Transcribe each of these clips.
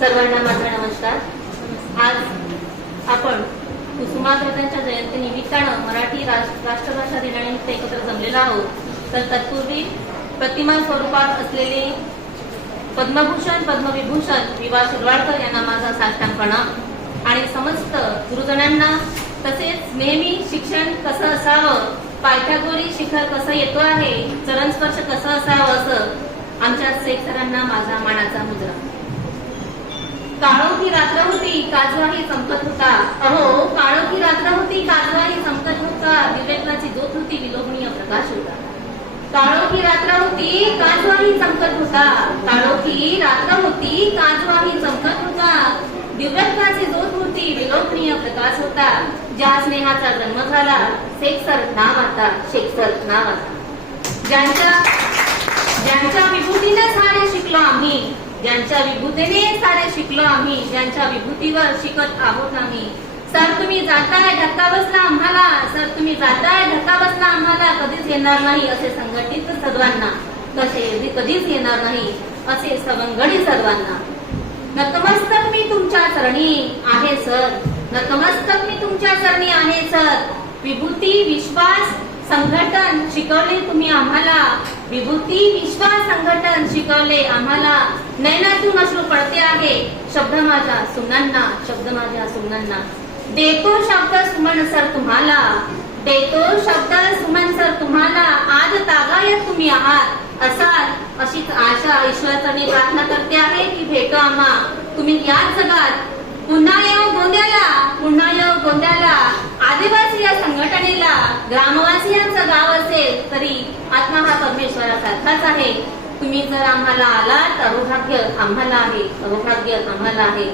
सर्वांना माझा नमस्कार. आज आपण कुसुमाग्रजांच्या जयंती निमित्तानं मराठी राष्ट्रभाषा दिनानिमित्त एकत्र जमलेलो आहोत. तर तत्पूर्वी प्रतिमा स्वरूपात असलेले पद्मभूषण पद्मविभूषण विवा शिरवाडकर यांना माझा साष्टांग प्रणाम. आणि समस्त गुरुजनांना तसेच नेहमी शिक्षण कसं असावं पायथ्यागोरी शिखर कसं येतो आहे चरणस्पर्श कसं असावं असं आमच्या शेख सरांना माझा मानाचा मुद्रा. काळोखी रात्र होती काजवाही चमकत होता. अहो. काळोखी रात्र होती काजवाही चमकत होता. दिव्यत्वाची ज्योत होती विलोभनीय प्रकाश होता. काळोखी रात्र होती काजवाही चमकत होता. काळोखी रात्र होती काजवाही चमकत होता. दिव्यत्वाची ज्योत होती विलोभनीय प्रकाश होता. ज्या स्नेहाचा जन्म झाला शेखसर नाव आता शेखसर नाव आता. ज्यांच्या ज्यांच्या विभूतीने सारे शिकलो आम्ही ज्यांच्या विभूतीने सारे शिकलो आम्ही ज्यांच्या विभूतीवर शिकत आहोत आम्ही. सर तुम्ही जाताय धक्का बसला आम्हाला. सर तुम्ही जाताय धक्का बसला आम्हाला. कधीच येणार नाही असे संघटित सर्वांना कसे कधीच येणार नाही असे सवंगडी सर्वांना नतमस्तक मी तुमच्या चरणी आहे सर. नतमस्तक मी तुमच्या चरणी आहे सर. विभूती विश्वास संघट संघटन शिकवले तुम्ही आम्हाला विभूती विश्वास संघटन शिकवले. आम्हाला नयनातून अश्रू पडते आहे. शब्द माझ्या सुमनांना शब्द माझ्या सुमनांना देतो शब्द सुमन सर तुम्हाला. देतो शब्द सुमन सर तुम्हाला. आज तागायत तुम्ही आहात असाल अशी आशा ईश्वराने प्रार्थना करते आहे की भेटो आम्हा. तुम्ही याच जगात पुन्हा येऊ गोंद्याला. पुन्हा येऊ गोंद्याला. आदिवासी या ग्रामवासियांचं गाव असेल तरी आत्मा हा परमेश्वरासारखाच आहे. तुम्ही जर आम्हाला आलात सौभाग्य आम्हाला आहे सौभाग्य आम्हाला आहे.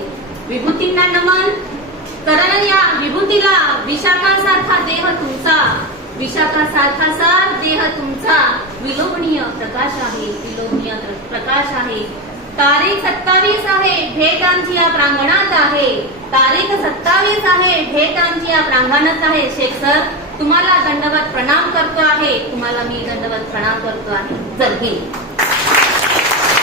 विभूतींना नमन कारण या विभूतीला. विशाखासारखा देह तुमचा. विशाखासारखा सार देह तुमचा. विलोभनीय प्रकाश आहे विलोभनीय प्रकाश आहे. तारीख सत्तावीस आहे भेट आमची या प्रांगणात आहे. तारीख सत्तावीस आहे. भेट आमची या प्रांगणात आहे. शेख सर तुम्हाला दंडवत प्रणाम करतो आहे. तुम्हाला मी दंडवत प्रणाम करतो आहे. जर